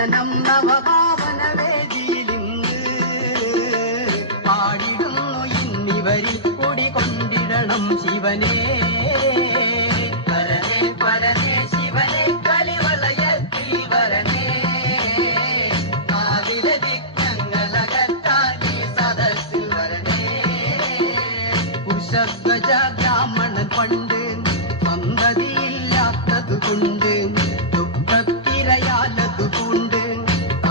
ജനനം നവഭാവന വേദിയിലിന്ന് പാടിടുന്നു ഇന്നിവരി കുടികൊണ്ടിടണം ശിവനേ. പരനേ പരനേ ശിവനെ കലിവളയത്തിൽ വരണേ. ആവിലെ വിഘ്നങ്ങളകറ്റാൻ ഈ സദസ്സിൽ വരണേ. കുശധ്വജ ബ്രാഹ്മണൻ പണ്ട് സന്തതിയില്ലാത്തതുകൊണ്ട് ദുഃഖത്തിരയാലതു പൂണ്ട്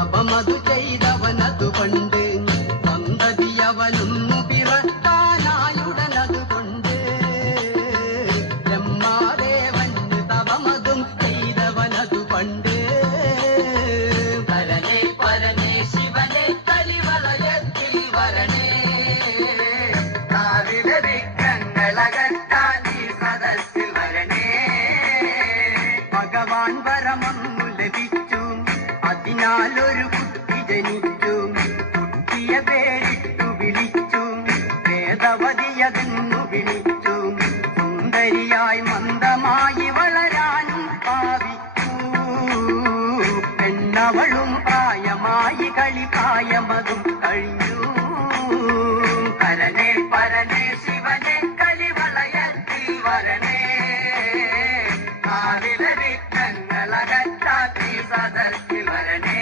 അപമതു ചെയ്തവനതു പണ്ട് സന്തതിയവനൊന്നു പിറക്കാനായുടനതുകൊണ്ട് ബ്രഹ്മാദേവന് തപമതും ചെയ്തവനതു പണ്ട്. പരനേ പരനേ ശിവനെ കലിവളയത്തിൽ വരണേ. കാവിലെ വിഘ്നങ്ങളകറ്റാൻ ഈ സദസ്സിൽ വരണേ. ഭഗവാൻ വരമൊന്നു ലഭിച്ചു, അതിനാലൊരു കുട്ടി ജനിച്ചു. കുട്ടിയെ പേരിട്ടു വിളിച്ചു, വേദവതിയതെന്നു വിളിച്ചു. സുന്ദരിയായി മന്ദമായി വളരാനും ഭാവിച്ചു. പെണ്ണവളും പ്രായമായി കളിപ്രായമതും കഴിഞ്ഞു. പരനേ പരനേ ശിവനെ കലിവളയത്തിൽ വരണേ. കാവിലെ വിഘ്നങ്ങളകറ്റാൻ ഈ സദസ്സിൽ വരണേ.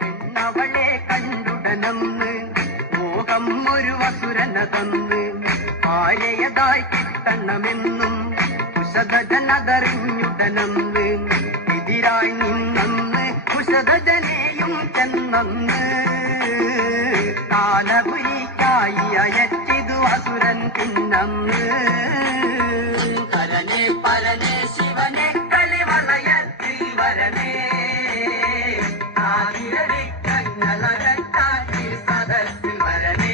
പെണ്ണവളെ കണ്ടുടനന്ന് മോഹം ഒരു വസുരന തന്ന് ഭാര്യയതായി കിട്ടണമെന്നും കുശധജനതറിഞ്ഞുടനന്ന് എതിരായി നിന്നന്ന് കുശധജനെയും ചെന്നന്ന് കാലപുരിക്കായി അയച്ചിതു അസുരൻ പിന്നന്ന്. പരനേ പരനേ ശിവനെ കലിവളയത്തിൽ വരണേ. ആവിലെ വിഘ്നങ്ങളകറ്റാൻ ഈ സദസ്സിൽ വരണേ.